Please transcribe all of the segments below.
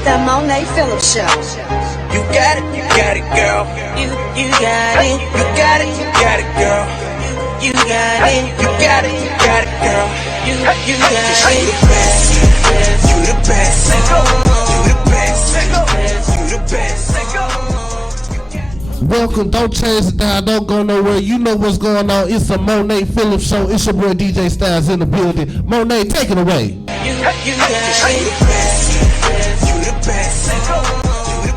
The Monee Phillips Show. You got it, girl. You got it. You got it, girl. You got it. You got it, girl. You got You it. the best. You the best. You the best. You the best. Welcome, don't change it down, don't go nowhere. You know what's going on. It's a Monee Phillips show. It's your boy DJ Styles in the building. Monee, take it away. You got You it. the best. You the best. You the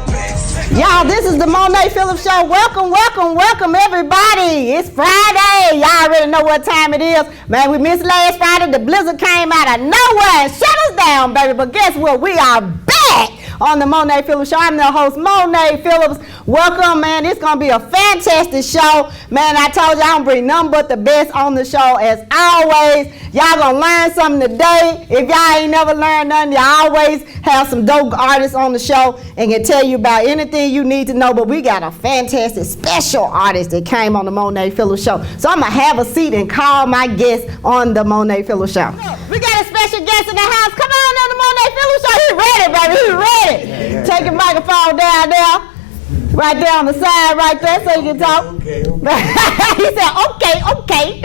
best. Y'all, this is the Monee Phillips Show. Welcome, everybody. It's Friday. Y'all already know what time it is. Man, we missed last Friday. The blizzard came out of nowhere and shut us down, baby. But guess what? We are back on the Monee Phillips Show. I'm the host, Monee Phillips. Welcome, man. It's going to be a fantastic show. Man, I told you I don't bring nothing but the best on the show as always. Y'all going to learn something today. If y'all ain't never learned nothing, y'all always have some dope artists on the show and can tell you about anything you need to know. But we got a fantastic special artist that came on the Monee Phillips Show. So I'm going to have a seat and call my guest on the Monee Phillips Show. We got a special guest in the house. Come on the Monee Phillips Show. He's ready, baby. He's ready. Take your microphone down there. Right there on the side, right there, so you can talk. Okay. He said, okay.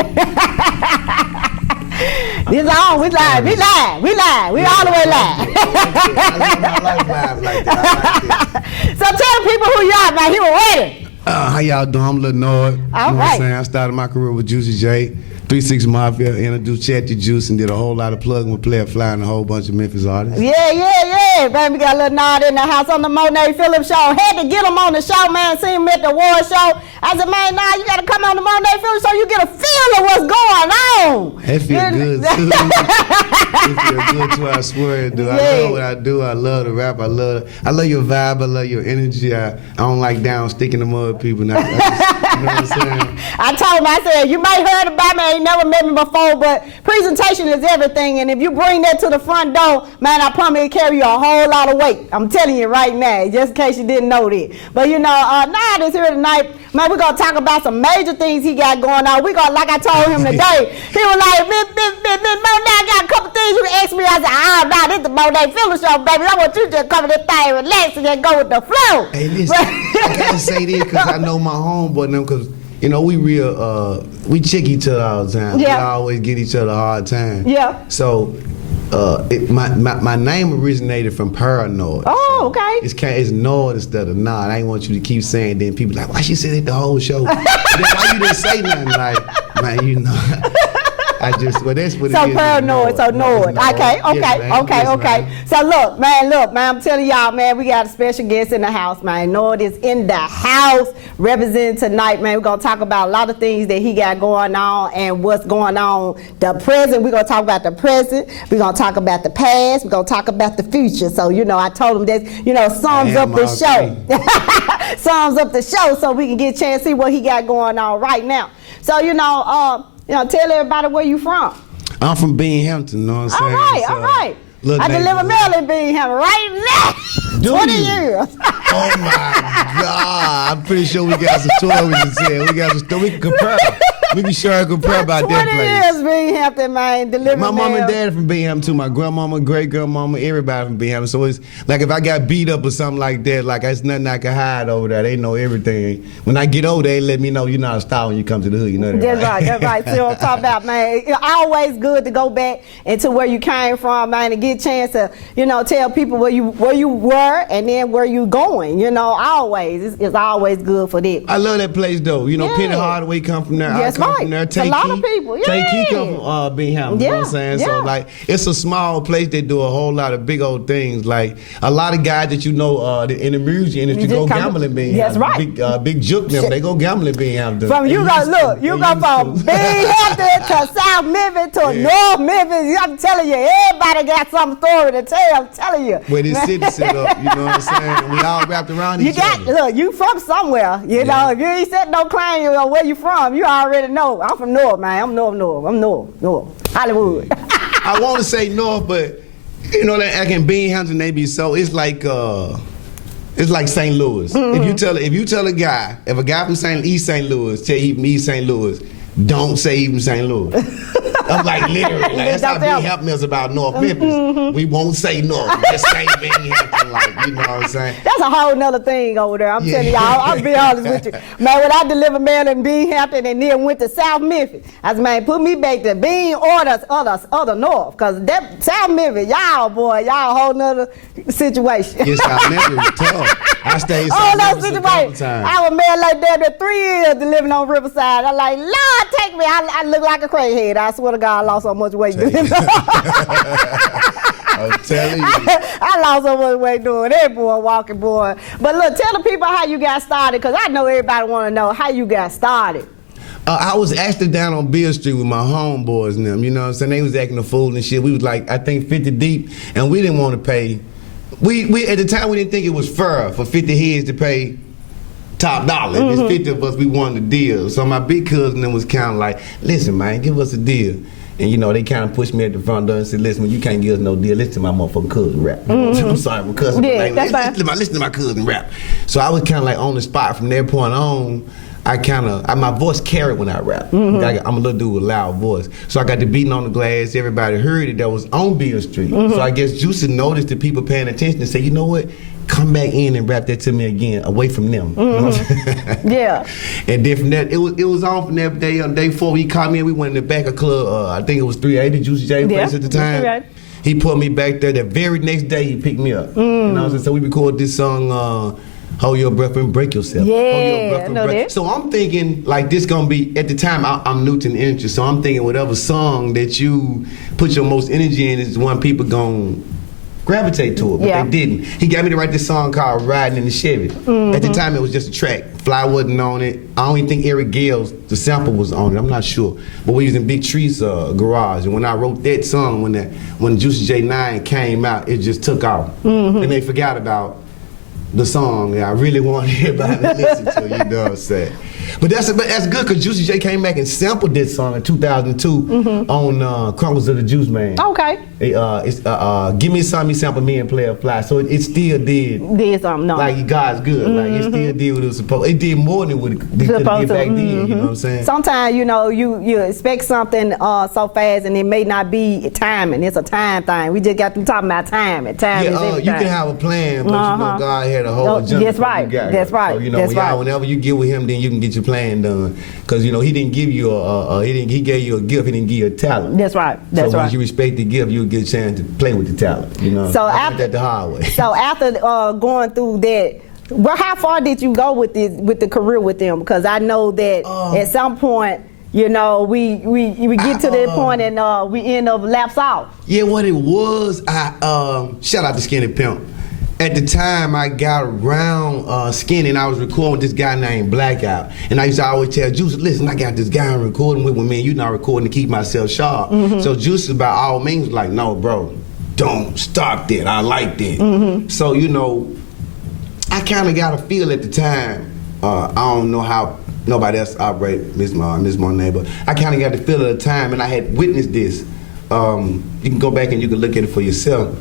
This on, we live. We all the way live. I like live like that. So tell the people who you are, man. He was ready. How y'all doing? I'm Lil Nord. All You know what right. I'm saying? I started my career with Juicy J, 3-6 Mafia, introduced Chatty Juice, and did a whole lot of plugging with Player Fly and a whole bunch of Memphis artists. Yeah, baby. We got a little nod in the house on the Monee Phillips Show. Had to get him on the show, man. See him at the award show. I said, man, nah, you got to come on the Monee Phillips Show. You get a feel of what's going on. That feel good, too. It feel good, too. I swear it do. Yeah. I love what I do. I love the rap. I love your vibe. I love your energy. I don't like down sticking the mud people. Now, you know what I'm saying? I told him, I said, you might heard about me, ain't never met me before, but presentation is everything, and if you bring that to the front door, man, I promise it'll carry you a whole lot of weight. I'm telling you right now, just in case you didn't know that. But you know, Nod is here tonight, man, we're going to talk about some major things he got going on. We're going to, like I told him today, he was like, Monee, I got a couple things you can ask me. I said, nah, this is the Monee Phillips Show, baby. I want you to just come to this thing, relax, and just go with the flow. Hey, listen, I gotta say this because I know my homeboy and them, because you know we real we check each other all the time. Yeah. We always give each other a hard time. Yeah. So my name originated from paranoid. Oh, okay. It's Nord instead of Nod. I ain't want you to keep saying. Then people like, why she said it the whole show? Then why you didn't say nothing? Like, man, you know. Well, that's what So it is. paranoid, so Nord. Okay. Yes, ma'am. So look, man, I'm telling y'all, man, we got a special guest in the house, man. Nord is in the house representing tonight, man. We're going to talk about a lot of things that he got going on and what's going on the present. We're going to talk about the present. We're going to talk about the past. We're going to talk about the future. So, you know, I told him that, you know, sums up the show. Sums up the show so we can get a chance to see what he got going on right now. So, you know, tell everybody where you from. I'm from Binghamton, you know what I'm saying? All right. Look, I deliver mail in Binghamton right now. Do 20 you? years. Oh my God! I'm pretty sure we got some stories to tell. We got some stories. We can compare. We can sure compare about that 20 place. years Binghamton, man, delivering My mom mail. and dad from Binghamton too. My grandmama, great grandmama, everybody from Binghamton. So it's like if I got beat up or something like that, like it's nothing I can hide over there. They know everything. When I get over, they let me know you're not a star when you come to the hood. You know that. That's right. See what I'm talking about, man. It's always good to go back into where you came from, man, and get a chance to, you know, tell people where you were and then where you going. You know, always. It's always good for that. I love that place though. You know, Yeah. Penny Hardaway come from there. That's I come right. from there. It's a lot of people. Tay Yeah. come from Binghamton. You know what I'm saying? Yeah. So like, it's a small place. They do a whole lot of big old things. Like a lot of guys that you know in the music industry You go just come- gambling in Binghamton. That's right. Big juke them. They go gambling in Binghamton. From you go look, you go from Binghamton to South Memphis to North Memphis. I'm telling you, everybody got some story to tell. I'm telling you. Where this city set up, you know what I'm saying? We all wrapped around You each got other. look, you from somewhere. You know, if you ain't set no claim on where you from, you already know. I'm from North, man. I'm North. Hollywood. I want to say North, but you know, like in Binghamton, they be so. It's like St. Louis. Mm-hmm. If you tell a guy, if a guy from East St. Louis tell you from East St. Louis, don't say he from St. Louis. I'm like, literally. Like, that's how Big Hampton is about North Memphis. We won't say North. Just say Big Hampton, like, you know what I'm saying? That's a whole nother thing over there. I'm telling y'all, I'll be honest with you. Man, when I delivered mail in Big Hampton and then went to South Memphis, I said, man, put me back to Bean or the other North. Because that South Memphis, y'all, boy, y'all a whole nother situation. Yes, South Memphis was tough. I stayed in South Memphis a couple times. I was mail like that for 3 years living on Riverside. I'm like, Lord, take me. I look like a crackhead. I swear to God, I lost so much weight doing I'm telling you. I lost so much weight doing that, boy, walking, boy. But look, tell the people how you got started, because I know everybody want to know how you got started. I was actually down on Beale Street with my homeboys and them, you know what I'm saying? They was acting a fool and shit. We was like, I think 50 deep, and we didn't want to pay. We at the time, we didn't think it was fair for 50 heads to pay top dollar. If it's 50 of us, we wanted a deal. So my big cousin then was kind of like, listen, man, give us a deal. And, you know, they kind of pushed me at the front door and said, listen, you can't give us no deal. Listen to my motherfucking cousin rap. I'm sorry, my cousin. Yeah, that's fine. Listen to my cousin rap. So I was kind of like on the spot from that point on. My voice carried when I rap. I'm a little dude with a loud voice. So I got the beating on the glass. Everybody heard it. That was on Beale Street. So I guess Juicy noticed the people paying attention and said, you know what? Come back in and rap that to me again, away from them. You know what I'm saying? Yeah. And then from that, it was on from that day. On day 4, he called me and we went in the back of club. I think it was 380, Juicy J place at the time. Right. He put me back there. The very next day, he picked me up. You know what I'm saying? So we recorded this song, Hold Your Breath and Break Yourself. Yeah, Hold your breath and I know break. that. So I'm thinking, like, this gonna be, at the time, I'm new to the industry, so I'm thinking whatever song that you put your most energy in is one people gonna gravitate to it, but they didn't. He got me to write this song called Riding in the Chevy. At the time, it was just a track. Fly wasn't on it. I don't even think Eric Gale's, the sample was on it. I'm not sure. But we was in Big Tree's garage, and when I wrote that song, when Juicy J9 came out, it just took off. And they forgot about the song that I really wanted everybody to listen to, you know what I'm saying? But that's good, because Juicy J came back and sampled this song in 2002 on Chronicles of the Juice Man. Okay. It's Give Me Something, He Sampled Me and Play a Fly. So it still did something, no. like God's good. Like it still did what it was supposed. It did more than what it could did back then, you know what I'm saying? Sometimes, you know, you expect something so fast and it may not be timing. It's a time thing. We just got to talking about timing. Time is everything. You can have a plan, but you know God had a whole agenda. That's right. That's right. So, you know, whenever you get with him, then you can get your plan done. Because, you know, he didn't give you he gave you a gift, he didn't give you a talent. That's right. That's so right. once you respect the gift, you'll get a chance to play with the talent, you know. So I after learned that the hard way. So after going through that, how far did you go with the career with them? Because I know that at some point, you know, we get to that point and we end up laps off. Yeah, what it was, shout out to Skinny Pimp. At the time, I got around Skinny, and I was recording with this guy named Blackout. And I used to always tell Juice, listen, I got this guy I'm recording with me, and you not recording to keep myself sharp. So Juice, by all means, was like, no, bro, don't stop that. I like that. So, you know, I kind of got a feel at the time. I don't know how nobody else operate Miss Monee, but I kind of got the feel at the time, and I had witnessed this. You can go back and you can look at it for yourself.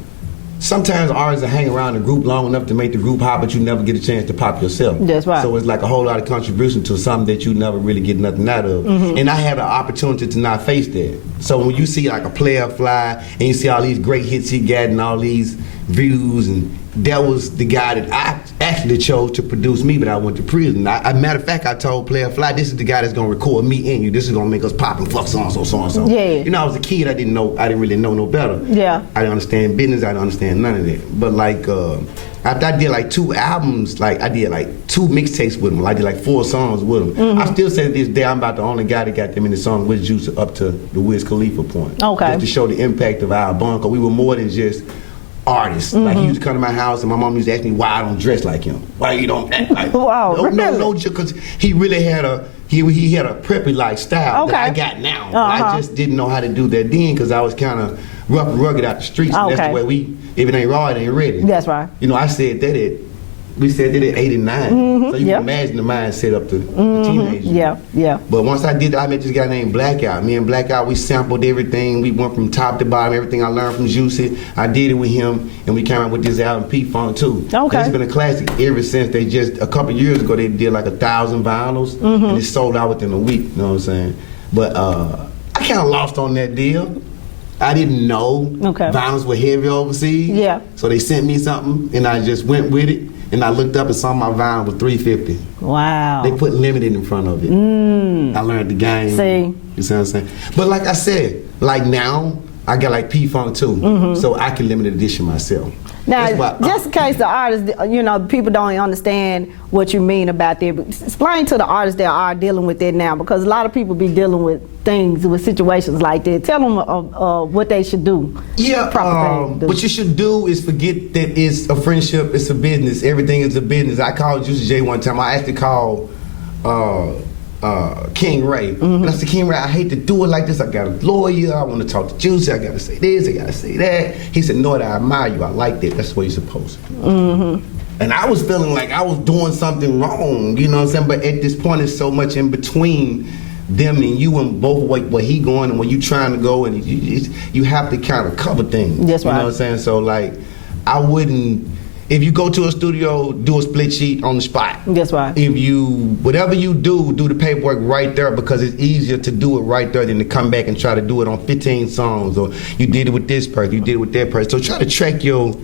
Sometimes artists will hang around a group long enough to make the group hop, but you never get a chance to pop yourself. That's right. So it's like a whole lot of contribution to something that you never really get nothing out of. And I had an opportunity to not face that. So when you see like a player fly and you see all these great hits he got and all these views, and that was the guy that I actually chose to produce me, but I went to prison. Matter of fact, I told Player Fly, this is the guy that's gonna record me and you. This is gonna make us pop and fuck so and so. Yeah. You know, I was a kid, I didn't really know no better. Yeah. I didn't understand business, I didn't understand none of that. But like, after I did like 2 albums, like I did like 2 mixtapes with them. I did like 4 songs with them. I still say to this day, I'm about the only guy that got them in the song with Juice up to the Wiz Khalifa point. Okay. Just to show the impact of our bond, because we were more than just artists. Like he used to come to my house and my mom used to ask me why I don't dress like him. Why you don't act like him? Wow, No, because he really had he had a preppy like style that I got now. I just didn't know how to do that then, because I was kind of rough and rugged out the streets. And that's the way if it ain't raw, it ain't ready. That's right. You know, we said that at 8 and 9. So you can imagine the mindset up to the teenagers. Yeah. But once I did that, I met this guy named Blackout. Me and Blackout, we sampled everything. We went from top to bottom, everything I learned from Juicy. I did it with him, and we came out with this album, P-Funk 2. Okay. It's been a classic ever since. They just, a couple years ago, they did like 1,000 vinyls, and it sold out within a week, you know what I'm saying? But I kind of lost on that deal. I didn't know vinyls were heavy overseas. Yeah. So they sent me something, and I just went with it. And I looked up and saw my vinyl was $350. Wow. They put limited in front of it. I learned the game. See. You see what I'm saying? But like I said, like now, I got like P-Funk too. So I can limited edition myself. Now, just in case the artists, you know, people don't understand what you mean about that, but explain to the artists that are dealing with it now, because a lot of people be dealing with things, with situations like that. Tell them what they should do. Yeah, what you should do is forget that it's a friendship, it's a business. Everything is a business. I called Juicy J one time. I actually called King Ray. And I said, King Ray, I hate to do it like this. I got a lawyer. I want to talk to Juicy. I got to say this. I got to say that. He said, no, I admire you. I like that. That's what you're supposed to do. And I was feeling like I was doing something wrong, you know what I'm saying? But at this point, it's so much in between them and you, and both where he going and where you trying to go, and you have to kind of cover things. That's right. You know what I'm saying? So like, I wouldn't. If you go to a studio, do a split sheet on the spot. That's right. If whatever you do the paperwork right there, because it's easier to do it right there than to come back and try to do it on 15 songs, or you did it with this person, you did it with that person. So try to track your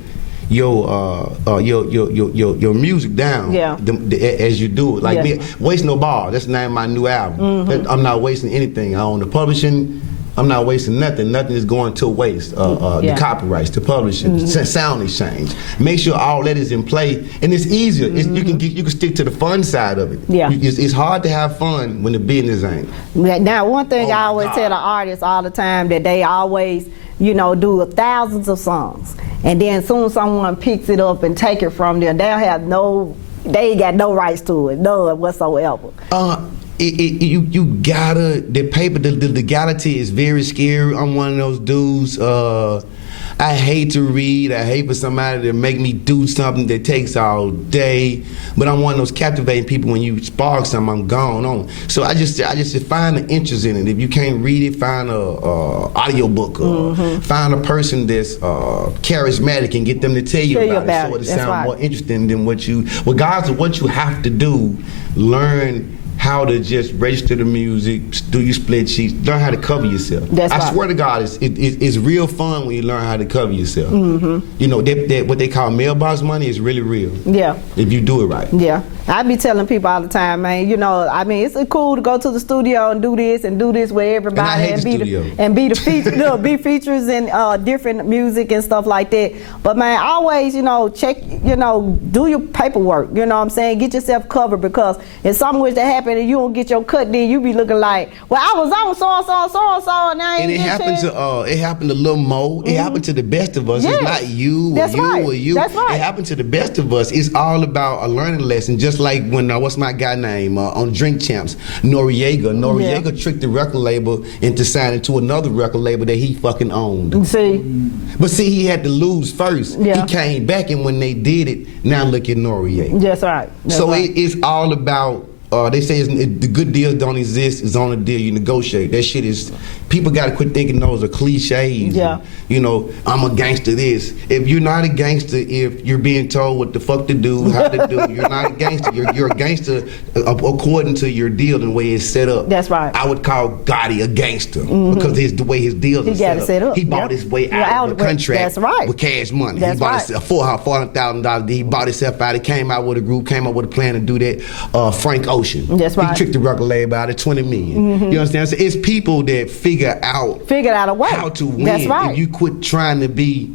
music down as you do it. Like me, Waste No Ball, that's the name of my new album. I'm not wasting anything. I own the publishing. I'm not wasting nothing. Nothing is going to waste. The copyrights, the publishing, sound exchange. Make sure all that is in play, and it's easier. You can stick to the fun side of it. Yeah. It's hard to have fun when the business ain't. Now, one thing I always tell the artists all the time, that they always, you know, do thousands of songs, and then soon someone picks it up and take it from them, they ain't got no rights to it, none whatsoever. You gotta, the paper, the legality is very scary. I'm one of those dudes. I hate to read. I hate for somebody to make me do something that takes all day. But I'm one of those captivating people. When you spark something, I'm gone on. So I just find the interest in it. If you can't read it, find a audio book. Find a person that's charismatic and get them to tell you about it, so it sounds more interesting than what you. Regardless of what you have to do, learn how to just register the music, do your split sheets, learn how to cover yourself. I swear to God, it's real fun when you learn how to cover yourself. You know, what they call mailbox money is really real. Yeah. If you do it right. Yeah. I be telling people all the time, man, you know, I mean, it's cool to go to the studio and do this with everybody and be the feature, be features in different music and stuff like that. But man, always, you know, check, you know, do your paperwork, you know what I'm saying? Get yourself covered, because in some ways that happen and you don't get your cut, then you be looking like, well, I was on so and I ain't. And it happened to Lil Mo. It happened to the best of us. It's not you or you. That's right. It happened to the best of us. It's all about a learning lesson. Just like when what's my guy name on Drink Champs, Noriega tricked the record label into signing to another record label that he fucking owned. But see, he had to lose first. He came back, and when they did it, now look at Noriega. That's right. It's all about. They say the good deals don't exist. It's on the deal you negotiate. That shit is. People got to quit thinking those are cliches. Yeah. And, you know, I'm a gangster. This. If you're not a gangster, if you're being told what the fuck to do, how to do, you're not a gangster. You're a gangster according to your deal and the way it's set up. That's right. I would call Gotti a gangster because the way his deals are set up. He bought his way out of the contract with cash money. He bought himself $400,000. He bought himself out. He came out with a group, came out with a plan to do that. Frank Ocean. That's right. He tricked the record label out of $20 million. You understand? So it's people that figure out a way how to win. That's right. If you quit trying to be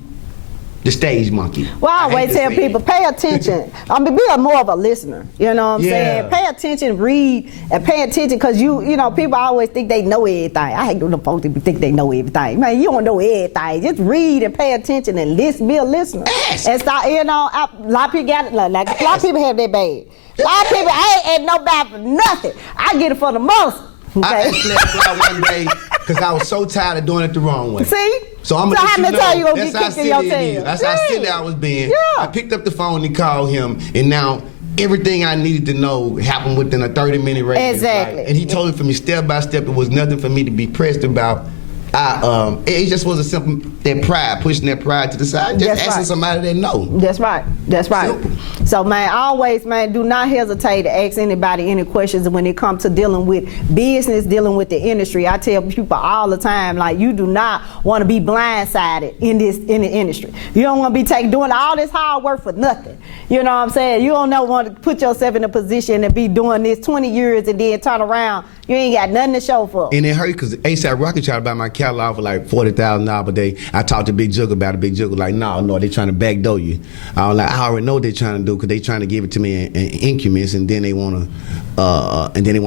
the stage monkey. Well, I always tell people, pay attention. I mean, be more of a listener. You know what I'm saying? Pay attention, read, and pay attention, because you know, people always think they know everything. I hate when the folks think they know everything. Man, you don't know everything. Just read and pay attention and listen. Be a listener. And start, you know, a lot of people got it. Like a lot of people have that bad. A lot of people, I ain't nobody for nothing. I get it for the most. Okay. I actually applied one day because I was so tired of doing it the wrong way. See? So I'm gonna let you know. You gonna get kicked in your tail. That's how silly I was being. I picked up the phone and called him, and now everything I needed to know happened within a 30-minute radius. Exactly. Right? And he told it for me step by step. It was nothing for me to be pressed about. It just was a simple, that pride, pushing that pride to the side, just asking somebody that know. That's right. That's right. Simple. So, man, always, man, do not hesitate to ask anybody any questions when it comes to dealing with business, dealing with the industry. I tell people all the time, like, you do not want to be blindsided in the industry. You don't want to be doing all this hard work for nothing. You know what I'm saying? You don't want to put yourself in a position to be doing this 20 years and then turn around. You ain't got nothing to show for. And it hurt because ASAP Rocky tried to buy my catalog for like $40,000 a day. I talked to Big Jugger about it. Big Jugger like, no, they trying to backdoor you. I was like, I already know what they're trying to do because they trying to give it to me in increments, and then they want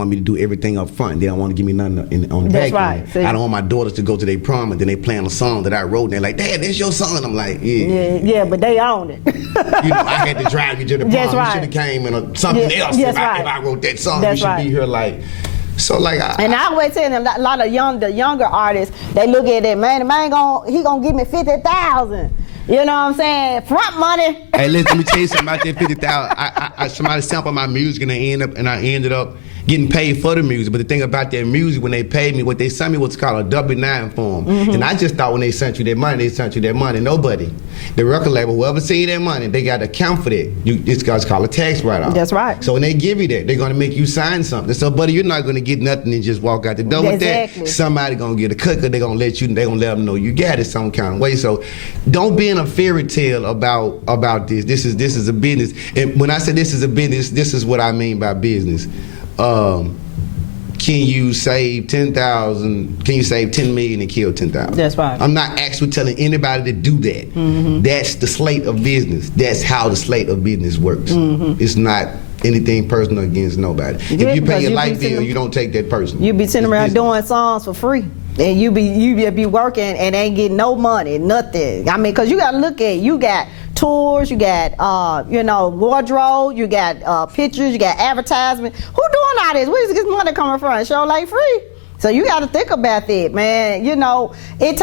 me to do everything up front. They don't want to give me nothing on the back right. end. I don't want my daughters to go to their prom and then they playing a song that I wrote and they're like, Dad, that's your song. I'm like, yeah, but they own it. I had to drive you to the prom. That's right. You should have came in something else if I wrote that song. That's you should right. be here like. So like, and I always tell them, a lot of the younger artists, they look at that, man, the man he gonna give me 50,000. You know what I'm saying? Front money. Hey, let me tell you something about that 50,000. I somebody sampled my music and I ended up getting paid for the music. But the thing about that music, when they paid me, what they sent me was called a W-9 form. And I just thought when they sent you that money, Nobody. The record label, whoever seen that money, they got to account for that. It's called a tax write-off. That's right. So when they give you that, they're going to make you sign something. So, buddy, you're not going to get nothing and just walk out the door with that. Somebody going to get a cooker. They're going to let them know you got it some kind of way. So don't be in a fairy tale about this. This is a business. And when I say this is a business, this is what I mean by business. Can you save 10,000? Can you save 10 million and kill 10,000? That's right. I'm not actually telling anybody to do that. That's the slate of business. That's how the slate of business works. It's not anything personal against nobody. Yeah, if you pay your light bill, you don't take that personal. You be sitting around doing songs for free. And you be working and ain't getting no money, nothing. I mean, because you got to look at it. You got tours, you got, wardrobe, you got pictures, you got advertisement. Who doing all this? Where's this money coming from? Show like free. So you got to think about that, man. You know, that's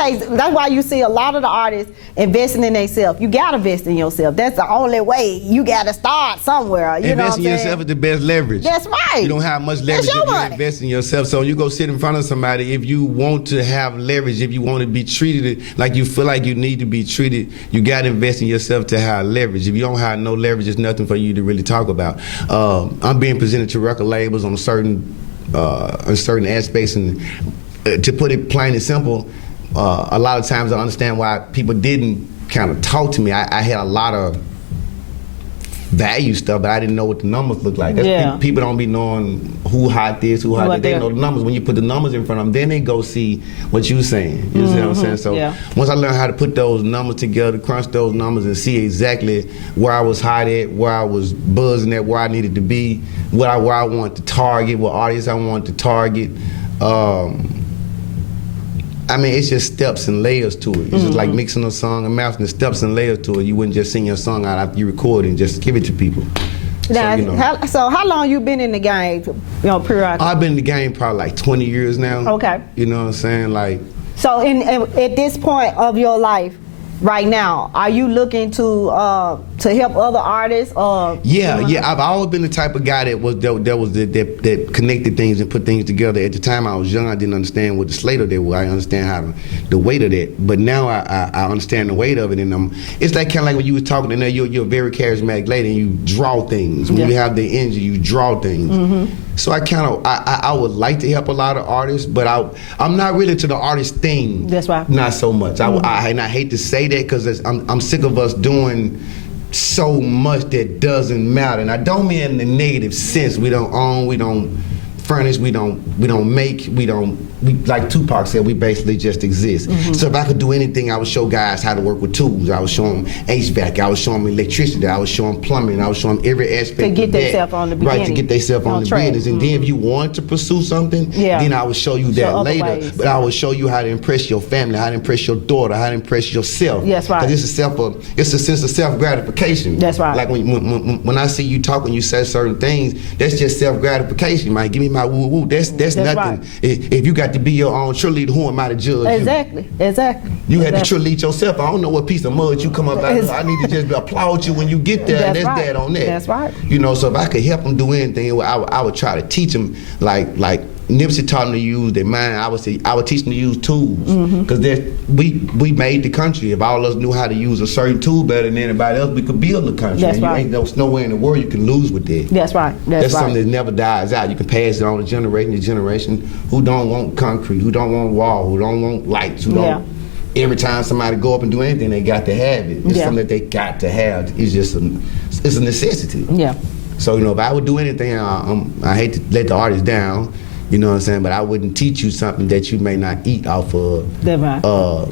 why you see a lot of the artists investing in themselves. You got to invest in yourself. That's the only way. You got to start somewhere. You Investing in yourself is the best leverage. That's right. You don't have much leverage if you invest in yourself. So you go sit in front of somebody. If you want to have leverage, if you want to be treated like you feel like you need to be treated, you got to invest in yourself to have leverage. If you don't have no leverage, it's nothing for you to really talk about. I'm being presented to record labels on certain aspects, and to put it plain and simple, a lot of times I understand why people didn't kind of talk to me. I had a lot of value stuff, but I didn't know what the numbers look like. People don't be knowing who hot this, who hot that. They know the numbers. When you put the numbers in front of them, then they go see what you're saying. You see what I'm saying? So once I learned how to put those numbers together, crunch those numbers, and see exactly where I was hot at, where I was buzzing at, where I needed to be, where I wanted to target, what audience I wanted to target. I mean, it's just steps and layers to it. It's just like mixing a song and mastering, the steps and layers to it. You wouldn't just sing your song out after you record and just give it to people. Now, so how long you been in the game, periodically? I've been in the game probably like 20 years now. Okay. You know what I'm saying? Like. So at this point of your life, right now, are you looking to help other artists? Yeah. I've always been the type of guy that connected things and put things together. At the time I was young, I didn't understand what the slate of that was. I understand the weight of that. But now I understand the weight of it, and it's like kind of like when you were talking, and you're a very charismatic lady, and you draw things. When you have the energy, you draw things. So I would like to help a lot of artists, but I'm not really to the artist thing. That's right. Not so much. And I hate to say that because I'm sick of us doing so much that doesn't matter. And I don't mean in the negative sense. We don't own, we don't furnish, we don't make, we like Tupac said, we basically just exist. So if I could do anything, I would show guys how to work with tools. I would show them HVAC, I would show them electricity, I would show them plumbing, I would show them every aspect to get themselves on the beginning. Right, to get themselves on the business. And then if you want to pursue something, then I would show you that later. Ways. But I would show you how to impress your family, how to impress your daughter, how to impress yourself. That's right. Because it's a sense of self-gratification. That's right. Like when I see you talk and you say certain things, that's just self-gratification. Man, give me my woo-woo. That's nothing. Right. If you got to be your own cheerleader, who am I to judge Exactly. You had to cheerlead yourself. I don't know what piece of mud you come up out of. I need to just applaud you when you get there. That's and that's right. that on that. That's right. So if I could help them do anything, I would try to teach them like Nipsey taught them to use their mind. I would teach them to use tools because we made the country. If all of us knew how to use a certain tool better than anybody else, we could build the country. That's and right. Ain't nowhere in the world you can lose with that. That's right. That's right. something that never dies out. You can pass it on to generation who don't want concrete, who don't want wall, who don't want lights, who don't. Every time somebody go up and do anything, they got to have it. It's something that they got to have. It's just it's a necessity. Yeah. So, if I would do anything, I hate to let the artist down, you know what I'm saying, but I wouldn't teach you something that you may not eat off of. That's right.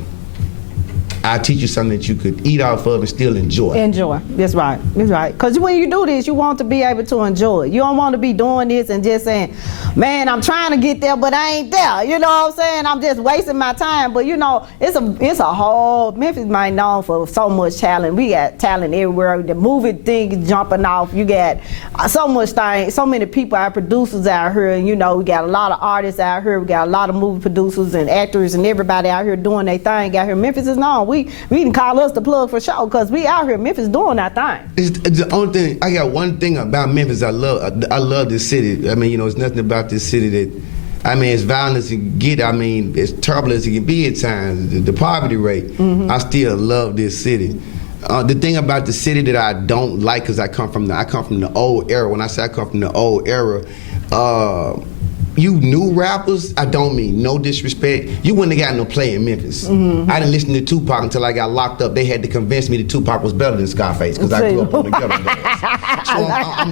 I teach you something that you could eat off of and still enjoy. Enjoy. That's right. That's right. Because when you do this, you want to be able to enjoy it. You don't want to be doing this and just saying, man, I'm trying to get there, but I ain't there. You know what I'm saying? I'm just wasting my time. But it's a whole, Memphis might known for so much talent. We got talent everywhere. The movie thing is jumping off. You got so much thing, so many people, our producers out here, and we got a lot of artists out here. We got a lot of movie producers and actors and everybody out here doing their thing out here. Memphis is known. We can call us the plug for sure because we out here. Memphis doing our thing. It's the only thing. I got one thing about Memphis. I love this city. I mean, it's nothing about this city that. I mean, as violent as it can get. I mean, as terrible as it can be at times. The poverty rate. I still love this city. The thing about the city that I don't like, because I come from the old era. When I say I come from the old era. You new rappers, I don't mean no disrespect. You wouldn't have got no play in Memphis. I didn't listen to Tupac until I got locked up. They had to convince me that Tupac was better than Scarface because I grew up on the ghetto days. So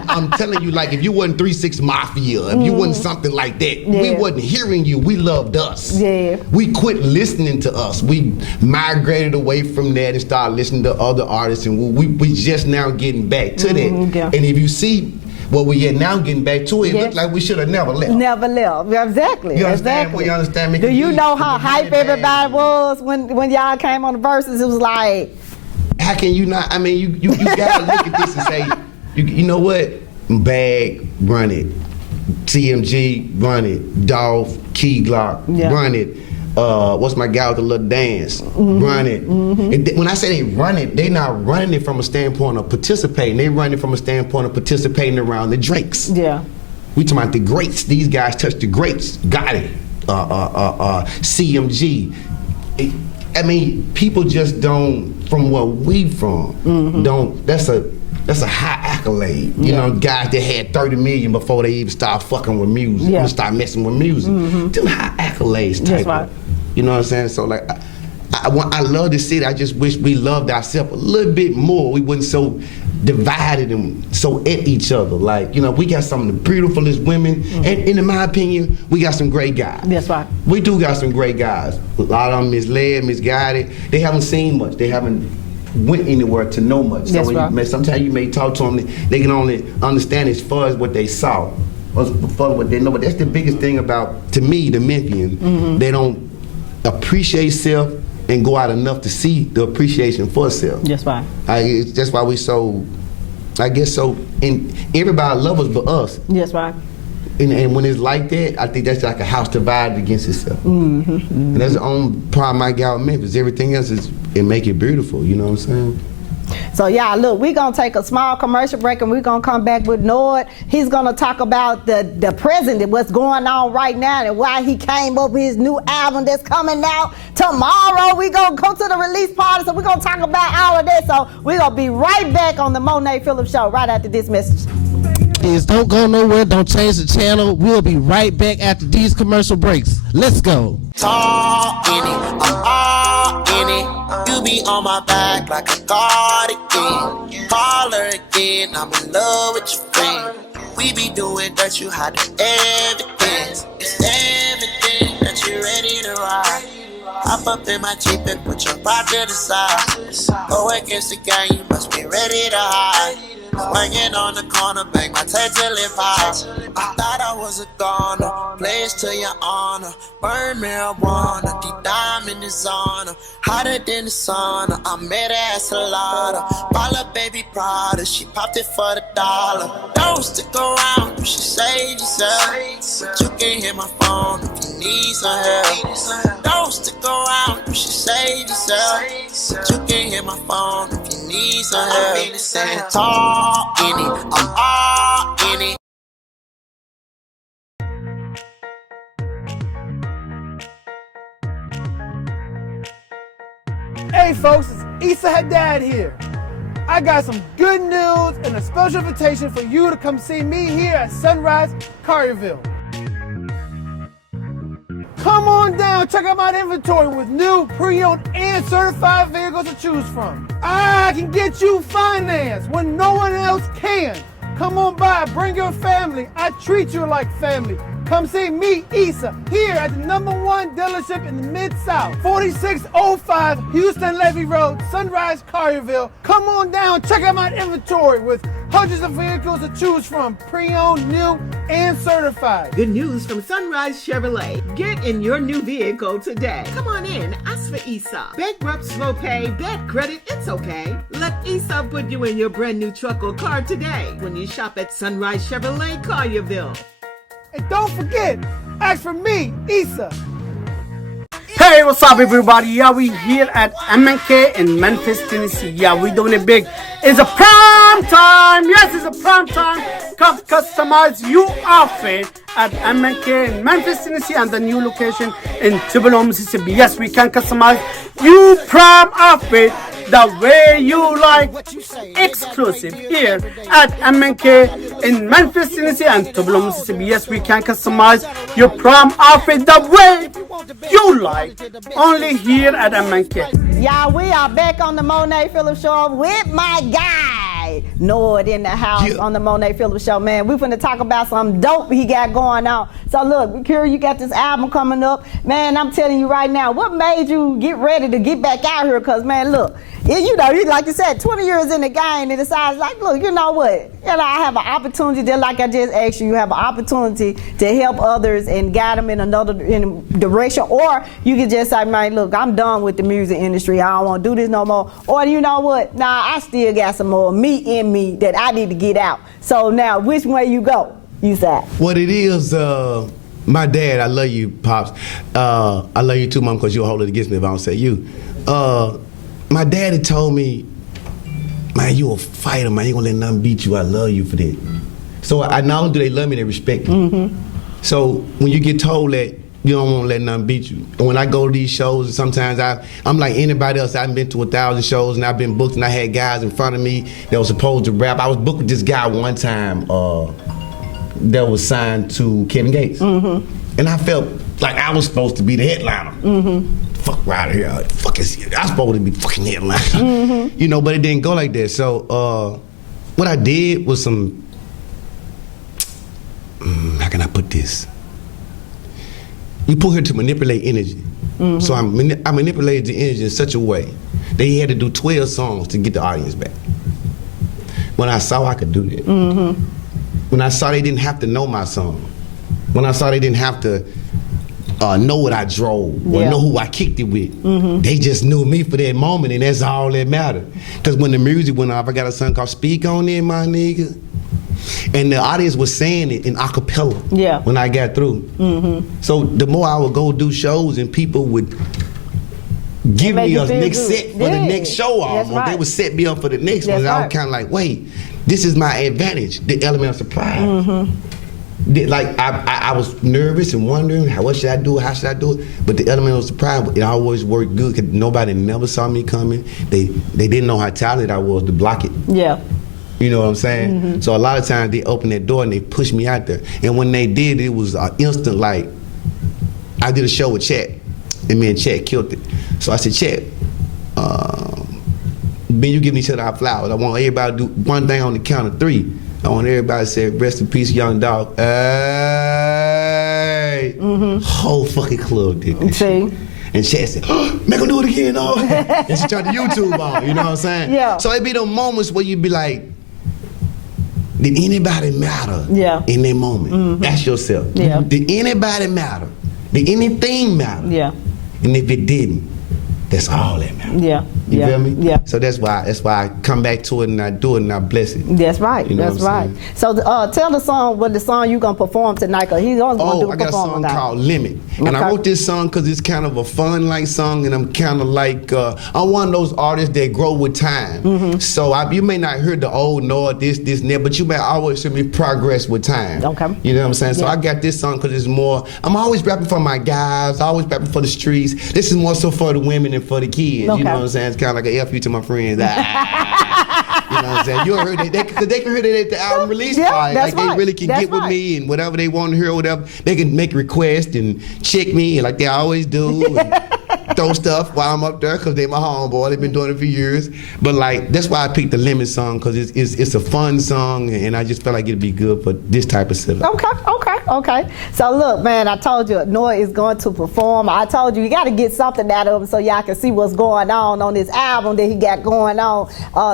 I'm telling you, like, if you wasn't 3 6 Mafia, if you wasn't something like that, we wasn't hearing you. We loved us. Yeah. We quit listening to us. We migrated away from that and started listening to other artists, and we just now getting back to that. Yeah. And if you see. Well, we are now getting back to it. It looked like we should have never left. Never left. Exactly. You understand? Exactly. Well, you understand me? Do you know how hype everybody was when y'all came on the verses? It was like. How can you not? I mean, you gotta look at this and say, you know what? Bag, run it. TMG, run it. Dolph, Key Glock, run it. What's my guy with the little dance? Run it. And when I say they run it, they not running it from a standpoint of participating. They running it from a standpoint of participating around the Drakes. Yeah. We talking about the greats. These guys touch the greats. Got it. CMG. I mean, people just don't, from where we from, don't, that's a high accolade. You know, guys that had 30 million before they even start fucking with music. Yeah. Start messing with music. Them high accolades type of, you know what I'm saying? So like, I love this city. I just wish we loved ourselves a little bit more. We wasn't so divided and so at each other. Like, we got some of the beautifulest women. And in my opinion, we got some great guys. That's right. We do got some great guys. A lot of them misled, misguided. They haven't seen much. They haven't went anywhere to know much. So sometimes you may talk to them, they can only understand as far as what they saw, as far as what they know. But that's the biggest thing about, to me, the Memphian. They don't appreciate self and go out enough to see the appreciation for self. That's right. That's why we so, I guess so, and everybody loves us but us. That's right. And when it's like that, I think that's like a house divided against itself. And that's the only problem I got with Memphis. Everything else it make it beautiful, you know what I'm saying? So y'all, look, we're gonna take a small commercial break and we're gonna come back with Nord. He's gonna talk about the president, what's going on right now and why he came up with his new album that's coming out tomorrow. We're gonna go to the release party, so we're gonna talk about all of that. So we're gonna be right back on the Monee Phillips Show right after this message. Don't go nowhere, don't change the channel. We'll be right back after these commercial breaks. Let's go. Tall in it, I'm all in it. You be on my back like a cardigan. Call her again, I'm in love with your friend. We be doing that, you hide evidence. It's evident that you're ready to ride. Hop up in my Jeep and put your pride to the side. Go against the gang, you must be ready to hide. Swinging on the corner, bang my tail till it pops. I thought I was a goner, place to your honor. Burn marijuana, deep diamond is honor. Hotter than the sauna, I met her at Salada. Ball baby Prada, she popped it for the dollar. Don't stick around, you should save yourself. But you can hit my phone if you need some help. Don't stick around, you should save yourself. But you can hit my phone if you need some help. Stand tall in it, I'm all in it. folks, it's Issa Haddad here. I got some good news and a special invitation for you to come see me here at Sunrise Collierville. Come on down, check out my inventory with new, pre-owned, and certified vehicles to choose from. I can get you financed when no one else can. Come on by, bring your family. I treat you like family. Come see me, Issa, here at the #1 dealership in the Mid-South, 4605 Houston Levy Road, Sunrise Collierville. Come on down, check out my inventory with hundreds of vehicles to choose from, pre-owned, new, and certified. Good news from Sunrise Chevrolet. Get in your new vehicle today. Come on in, ask for Issa. Bankrupt, slow pay, bad credit, it's okay. Let Issa put you in your brand new truck or car today when you shop at Sunrise Chevrolet Collierville. And don't forget, ask for me, Issa. Hey, what's up, everybody? Yeah, we here at MNK in Memphis, Tennessee. Yeah, we doing it big. It's a prime time. Yes, it's a prime time. Come customize your outfit at MNK in Memphis, Tennessee, and the new location in Tupelo, Mississippi. Yes, we can customize your prime outfit the way you like. Exclusive here at MNK in Memphis, Tennessee, and Tupelo, Mississippi. Yes, we can customize your prom outfit the way you like. Only here at MNK. Y'all, we are back on the Monee Phillips Show with my guy, Nord, in the house on the Monee Phillips Show. Man, we finna talk about some dope he got going on. So look, Kira, you got this album coming up. Man, I'm telling you right now, what made you get ready to get back out here? Because, man, look, you know, like you said, 20 years in the game, and decides like, look, you know what? You know, I have an opportunity, just like I just asked you, you have an opportunity to help others and guide them in another direction. Or you can just say, man, look, I'm done with the music industry. I don't want to do this no more. Or you know what? Nah, I still got some more meat in me that I need to get out. So now, which way you go? You said. What it is, my dad, I love you, Pops. I love you too, Mom, because you'll hold it against me if I don't say you. My daddy told me, man, you a fighter, man. You ain't gonna let nothing beat you. I love you for that. So I not only do they love me, they respect me. Mm-hmm. So when you get told that you don't want to let nothing beat you, and when I go to these shows, sometimes I'm like anybody else. I've been to 1,000 shows, and I've been booked, and I had guys in front of me that was supposed to rap. I was booked with this guy one time that was signed to Kevin Gates, and I felt like I was supposed to be the headliner. Fuck right here, fuck is here. I was supposed to be fucking headliner, you know, but it didn't go like that. So what I did was some, how can I put this? You put her to manipulate energy. So I manipulated the energy in such a way that he had to do 12 songs to get the audience back. When I saw I could do that. When I saw they didn't have to know my song. When I saw they didn't have to know what I drove or know who I kicked it with. They just knew me for that moment, and that's all that mattered. Because when the music went off, I got a song called Speak On It, My Nigga. And the audience was saying it in a cappella when I got through. So the more I would go do shows and people would give me a next set for the next show almost. They would set me up for the next one. And I was kind of like, wait, this is my advantage, the element of surprise. Like I was nervous and wondering what should I do, how should I do it, but the element of surprise, it always worked good because nobody never saw me coming. They didn't know how talented I was to block it. You know what I'm saying? So a lot of times they opened that door and they pushed me out there. And when they did, it was instant. Like I did a show with Chet, and me and Chet killed it. So I said, Chet, Ben, you give each other our flowers. I want everybody to do one thing on the count of 3. I want everybody to say, rest in peace, young dog. Hey. Whole fucking club did this shit. And Chet said, make him do it again, dog. And she tried to YouTube on, you know what I'm saying? So it be the moments where you be like, did anybody matter in that moment? Ask yourself. Did anybody matter? Did anything matter? And if it didn't, that's all that matters. You feel me? So that's why I come back to it and I do it and I bless it. That's right. You know that's right. So tell the song what the song you gonna perform tonight, cause he's always gonna do a performance. I got a song called Limit, and I wrote this song because it's kind of a fun like song, and I'm kind of like I'm one of those artists that grow with time. So you may not hear the old Nord this and that, but you may always hear me progress with time. You know what I'm saying? So I got this song because it's more. I'm always rapping for my guys, always rapping for the streets. This is more so for the women and for the kids. You know what I'm saying? it's kind of like an FU to my friends. You know what I'm saying? You heard they can hear that at the album release party. That's like right. they really can get with me and whatever they want to hear, or whatever. They can make requests and check me like they always do. And throw stuff while I'm up there because they my homeboy. They've been doing it for years. But like that's why I picked the Lemon song because it's a fun song and I just felt like it'd be good for this type of stuff. Okay. So look, man, I told you Noah is going to perform. I told you got to get something out of him so y'all can see what's going on this album that he got going on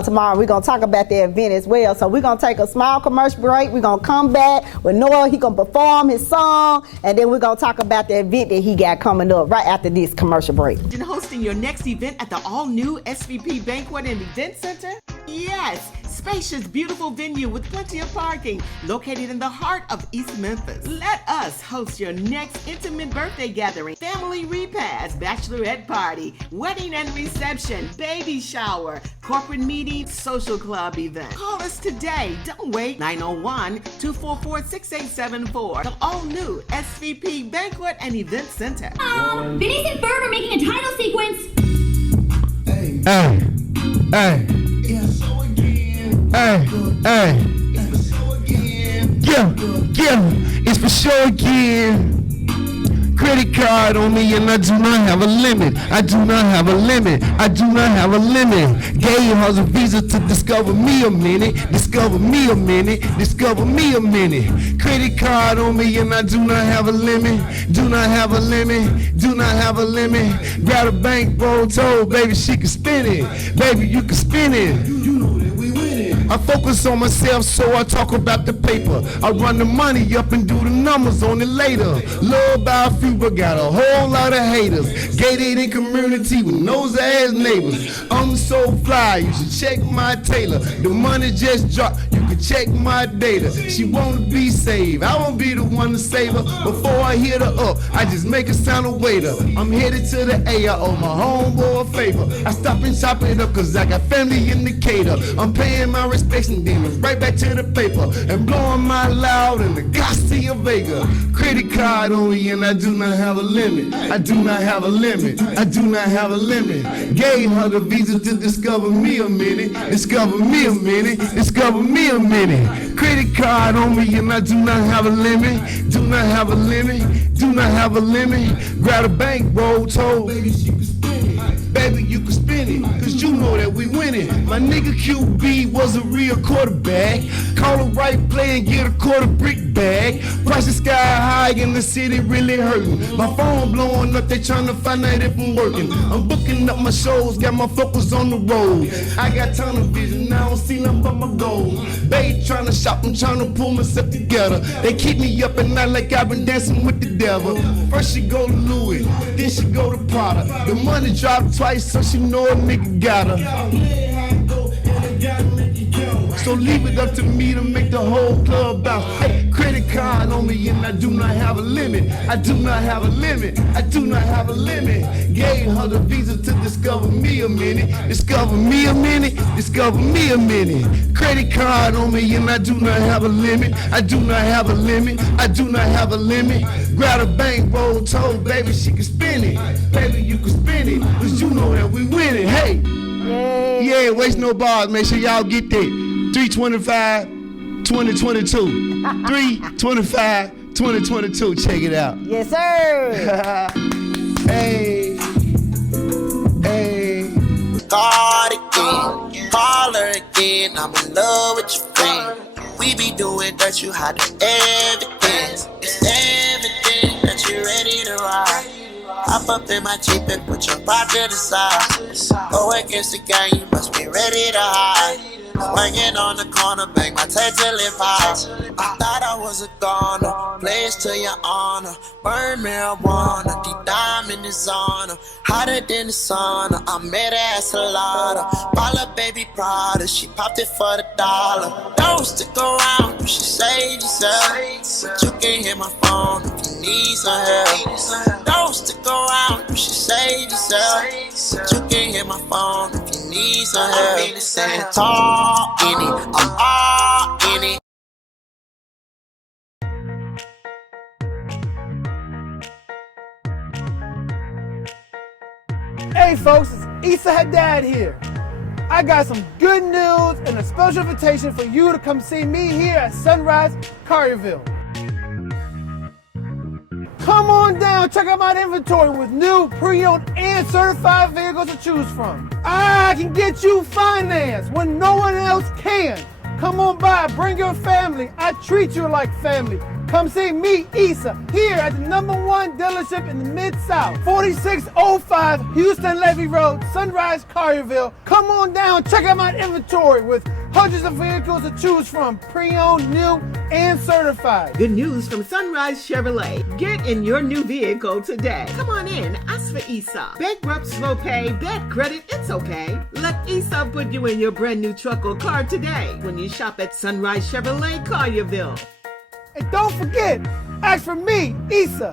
tomorrow. We're going to talk about the event as well. So we're going to take a small commercial break. We're going to come back with Noah. He's going to perform his song, and then we're going to talk about the event that he got coming up right after this commercial break. And hosting your next event at the all-new SVP Banquet and Event Center? Yes, spacious, beautiful venue with plenty of parking, located in the heart of East Memphis. Let us host your next intimate birthday gathering, family repast, bachelorette party, wedding and reception, baby shower, corporate meeting, social club event. Call us today. Don't wait. 901-244-6874. The all-new SVP Banquet and Event Center. Phineas and Ferb are making a title sequence. Hey. Yeah, it's for sure again. Credit card on me and I do not have a limit. I do not have a limit. I do not have a limit. Gave her a visa to discover me a minute. Discover me a minute. Discover me a minute. Credit card on me and I do not have a limit. Do not have a limit. Do not have a limit. Grab a bankroll, told baby she can spin it. Baby you can spin it. You know that we winning. I focus on myself so I talk about the paper. I run the money up and do the numbers on it later. Love by a few but got a whole lot of haters. Gated in community with nose ass neighbors. I'm so fly, you should check my tailor. The money just dropped, you can check my data. She wanna be saved, I won't be the one to save her. Before I hit her up, I just make her sound a waiter. I'm headed to the A, I owe my homeboy a favor. I stop and chop it up cause I got family in Decatur. I'm paying my respects and demons right back to the paper. And blowing my loud in the Garcia Vega. Credit card on me and I do not have a limit. I do not have a limit. I do not have a limit. Gave her the visa to discover me a minute. Discover me a minute. Discover me a minute. Credit card on me and I do not have a limit. Do not have a limit. Do not have a limit. Grab a bankroll, told baby she can spin it. Baby you can spin it, cause you know that we winning. My nigga QB was a real quarterback. Call the right play and get a quarter brick bag. Prices sky high and the city really hurting. My phone blowing up, they tryna find out if I'm working. I'm booking up my shows, got my focus on the road. I got tunnel vision, I don't see nothing but my goals. Babe tryna shop, I'm tryna pull myself together. They keep me up at night like I've been dancing with the devil. First she go to Louis, then she go to Prada. The money dropped twice, so she know a nigga got her. So leave it up to me to make the whole club bounce. Hey, credit card on me and I do not have a limit. I do not have a limit. I do not have a limit. Gave her the visa to discover me a minute. Discover me a minute. Discover me a minute. Credit card on me and I do not have a limit. I do not have a limit. I do not have a limit. Grab a bankroll, told baby she can spin it. Baby you can spin it, cause you know that we winning. Hey. Yeah, waste no bars. Make sure y'all get that. 325, 2022. 325, 2022. Check it out. Yes, sir. Hey. Start again, call her again. I'm in love with your friend. We be doing that, you hide the evidence. It's evident that you're ready to ride. Hop up in my Jeep and put your pride to the side. Go against the gang, you must be ready to hide. Working on the corner, bang my tail till it pops. I thought I was a goner, place to your honor. Burn marijuana, deep diamond is on her. Hotter than the sauna, I met her at Salada. Ball baby Prada, she popped it for the $1. Don't stick around, you should save yourself. But you can hit my phone if you need some help. Don't stick around, you should save yourself. But you can hit my phone if you need some help. I'm saying talk in it, I'm all in it. Hey folks, it's Issa Haddad here. I got some good news and a special invitation for you to come see me here at Sunrise Collierville. Come on down, check out my inventory with new, pre-owned, and certified vehicles to choose from. I can get you financed when no one else can. Come on by, bring your family. I treat you like family. Come see me, Issa, here at the #1 dealership in the Mid-South, 4605 Houston Levy Road, Sunrise Collierville. Come on down, check out my inventory with hundreds of vehicles to choose from, pre-owned, new, and certified. Good news from Sunrise Chevrolet. Get in your new vehicle today. Come on in, ask for Issa. Bankrupt, slow pay, bad credit, it's okay. Let Issa put you in your brand new truck or car today when you shop at Sunrise Chevrolet Collierville. And don't forget, ask for me, Issa.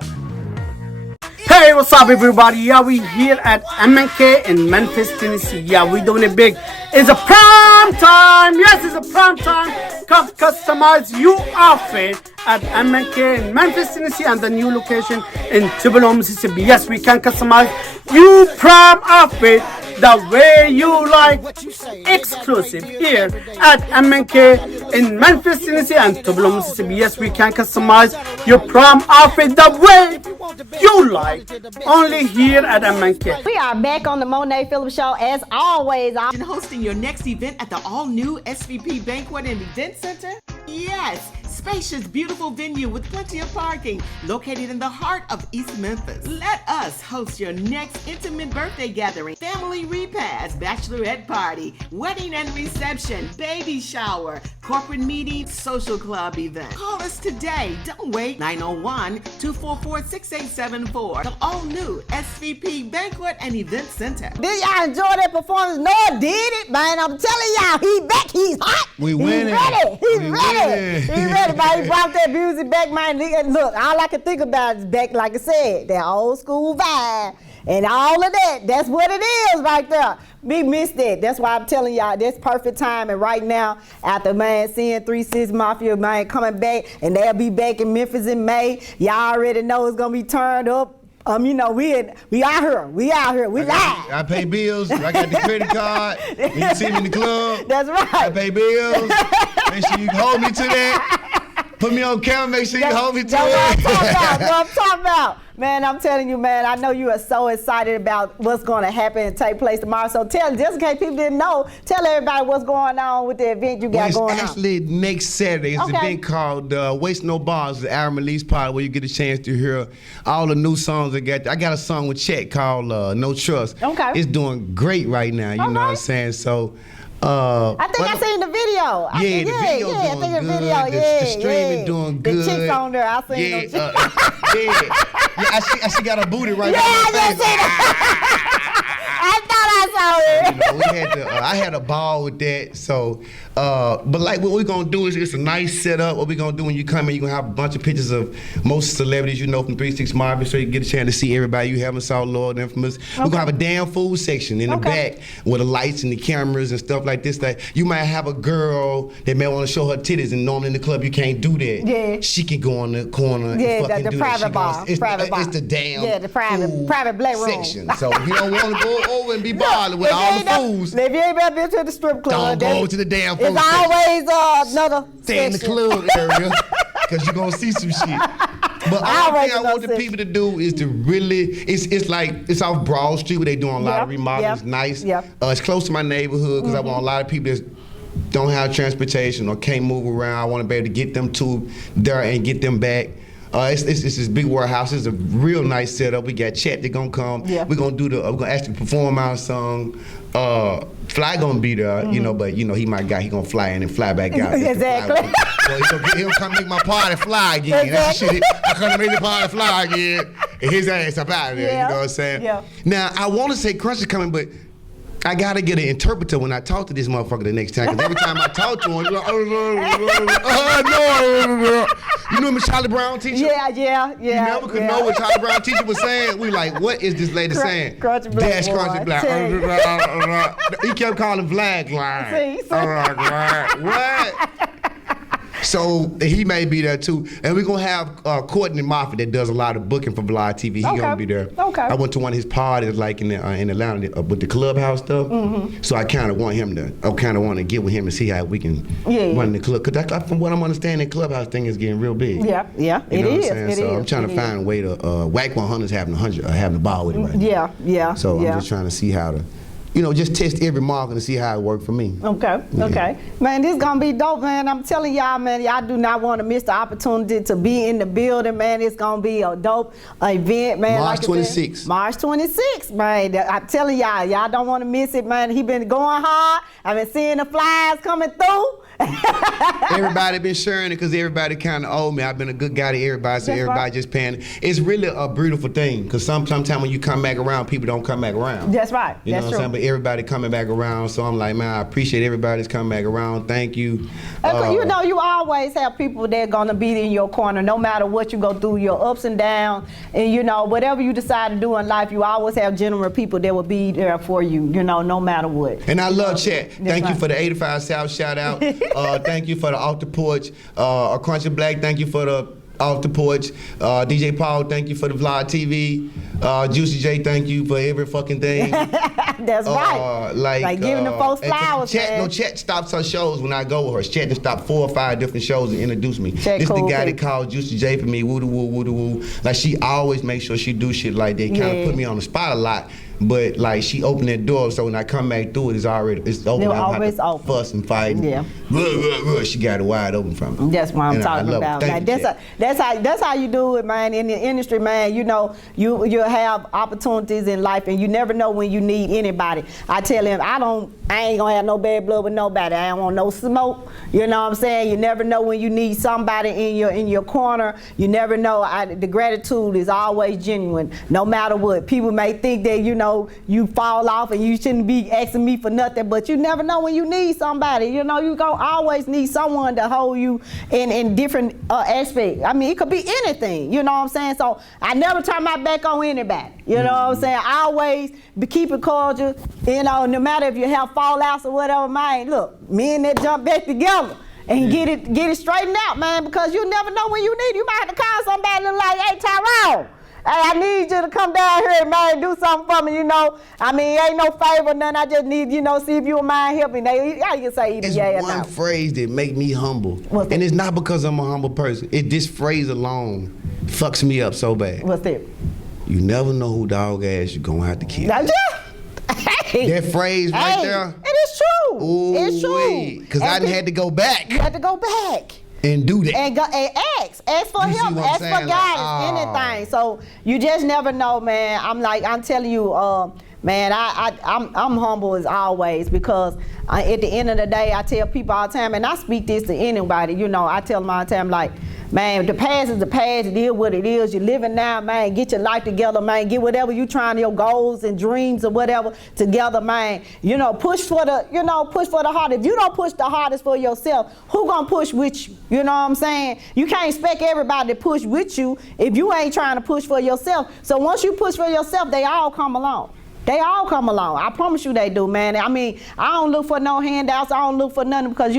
Hey, what's up, everybody? Yeah, we here at MNK in Memphis, Tennessee. Yeah, we doing it big. It's a prime time. Yes, it's a prime time. Come customize your outfit at MNK in Memphis, Tennessee, and the new location in Tupelo, Mississippi. Yes, we can customize your prime outfit the way you like. Exclusive here at MNK in Memphis, Tennessee, and Tupelo, Mississippi. Yes, we can customize your prom outfit the way you like. Only here at MNK. We are back on the Monee Phillips Show as always. And hosting your next event at the all-new SVP Banquet and Event Center? Yes, spacious, beautiful venue with plenty of parking, located in the heart of East Memphis. Let us host your next intimate birthday gathering, family repast, bachelorette party, wedding and reception, baby shower, corporate meeting, social club event. Call us today. Don't wait. 901-244-6874. The all-new SVP Banquet and Event Center. Did y'all enjoy that performance? Noah did it, man. I'm telling y'all, he back. He's hot. We winning. He's ready. He's We ready. winning. He's ready, man. He brought that music back, man. And look, all I can think about is back, like I said, that old school vibe. And all of that, that's what it is right there. We missed that. That's why I'm telling y'all, that's perfect time. And right now, after, man, seeing 3 6 Mafia, man, coming back, and they'll be back in Memphis in May. Y'all already know it's going to be turned up. You know, we out here. We live. I pay bills. I got the credit card. You see me in the club. That's right. I pay bills. Make sure you hold me to that. Put me on camera. Make sure you hold me to That's it. what I'm talking about. Man, I'm telling you, man, I know you are so excited about what's going to happen and take place tomorrow. So just in case people didn't know, tell everybody what's going on with the event you got going on. It's actually next Saturday. It's an event called Waste No Bars, the album release party, where you get a chance to hear all the new songs I got. I got a song with Chet called No Trust. Okay. It's doing great right now, you know what I'm saying? So, I think I seen the video. The video's doing good. The streaming doing good. The chicks on there, I seen them. I see got a booty right there. I thought I saw it. I had a ball with that. So, but like what we're gonna do is it's a nice setup. What we're gonna do when you come in, you're gonna have a bunch of pictures of most celebrities you know from 3 6 Mafia, so you get a chance to see everybody you haven't saw, Lord Infamous. We're gonna have a damn food section in the back with the lights and the cameras and stuff like this. Like you might have a girl that may want to show her titties, and normally in the club you can't do that. Yeah. She can go in the corner and fucking the do private that. bar. It's the damn the private black room section. So if you don't want to go over and be bothered with all the fools, if you ain't been to the strip club, don't go to the damn food it's always another stay in the club area because you're gonna see some shit. But all thing I want the people to do is to really, it's like, it's off Broad Street where they doing a lot of remodeling. It's nice. It's close to my neighborhood because I want a lot of people that don't have transportation or can't move around. I want to be able to get them to there and get them back. It's this big warehouse. It's a real nice setup. We got Chet that gonna come. We're gonna we're gonna actually perform our song. Fly gonna be there, you know, but you know he he gonna fly in and fly back out. Exactly. So he'll come make my party fly again. Exactly. That's the shit. I come make the party fly again, and his ass up out of there. You know what I'm saying? Yeah. Now I want to say Crunch is coming, but I gotta get an interpreter when I talk to this motherfucker the next time. Because every time I talk to him, he's like, no. You know Charlie Brown teacher? Yeah. You never could know what Charlie Brown teacher was saying. We like, what is this lady saying? Crunchy black. Dash Crunchy black. He kept calling Vlad. See? What? So he may be there too. And we're going to have Courtney Moffitt that does a lot of booking for Vlog TV. He going to be there. Okay. I went to one of his parties like in Atlanta with the clubhouse stuff. So I kind of want to get with him and see how we can run the club. Because from what I'm understanding, the clubhouse thing is getting real big. Yeah, You know it what is. I'm saying? So I'm trying to find a way to, Whack 100's having the ball with it right now. Yeah. So I'm just trying to see how to, just test every market and see how it worked for me. Okay. Man, this gonna be dope, man. I'm telling y'all, man, y'all do not want to miss the opportunity to be in the building, man. It's gonna be a dope event, man. March like 26th. March 26th, man. I'm telling y'all don't want to miss it, man. He been going hard. I've been seeing the flyers coming through. Everybody been sharing it because everybody kind of owe me. I've been a good guy to everybody, so everybody just paying. It's really a beautiful thing because sometimes when you come back around, people don't come back around. That's right. You know what I'm saying? But everybody coming back around, so I'm like, man, I appreciate everybody's coming back around. Thank you. You always have people that are gonna be in your corner, no matter what you go through, your ups and downs, and whatever you decide to do in life, you always have genuine people that will be there for you, no matter what. And I love chat. Thank you for the 85 South shout out. Thank you for the Off the Porch. Crunchy Black, thank you for the Off the Porch. DJ Paul, thank you for the Vlog TV. Juicy J, thank you for every fucking thing. That's right. Like giving the folks flowers, man. Chet stops her shows when I go with her. Chet stopped 4 or 5 different shows and introduced me. This is the guy that called Juicy J for me, woo-doo-woo. Like, she always makes sure she do shit like that. Kind of put me on the spot a lot. But like she opened that door, so when I come back through it, it's open. They're always open. Fuss and fighting. Yeah. She got it wide open from me. That's what I'm talking about. Like that's how you do it, man. In the industry, man. You have opportunities in life, and you never know when you need anybody. I tell him I ain't gonna have no bad blood with nobody. I don't want no smoke. You know what I'm saying? You never know when you need somebody in your corner. You never know. The gratitude is always genuine, no matter what. People may think that you fall off and you shouldn't be asking me for nothing, but you never know when you need somebody. You gonna always need someone to hold you in different aspects. I mean, it could be anything. You know what I'm saying? So I never turn my back on anybody. You know what I'm saying? I always keep it cordial. No matter if you have fallouts or whatever, man. Look, me and that jump back together and get it straightened out, man. Because you never know when you need it. You might have to call somebody and like, hey, Tyrone. Hey, I need you to come down here, man, do something for me, I mean, ain't no favor, nothing. I just need, see if you don't mind helping. I can say either yeah or no. It's one phrase that make me humble. And it's not because I'm a humble person. This phrase alone fucks me up so bad. What's that? You never know who dog ass you're going to have to kill. Hey. That phrase right there. It is true. Ooh, it's true. Because I had to go back. You had to go back. And do that. And ask for help, ask for guidance, anything. So you just never know, man. I'm telling you, man, I'm humble as always because at the end of the day, I tell people all the time, and I speak this to anybody, I tell them all the time, like, man, the past is the past. It is what it is. You're living now, man. Get your life together, man. Get whatever you trying, your goals and dreams or whatever together, man. Push for the hardest. If you don't push the hardest for yourself, who gonna push with you? You know what I'm saying? You can't expect everybody to push with you if you ain't trying to push for yourself. So once you push for yourself, they all come along. They all come along. I promise you they do, man. I mean, I don't look for no handouts. I don't look for nothing because,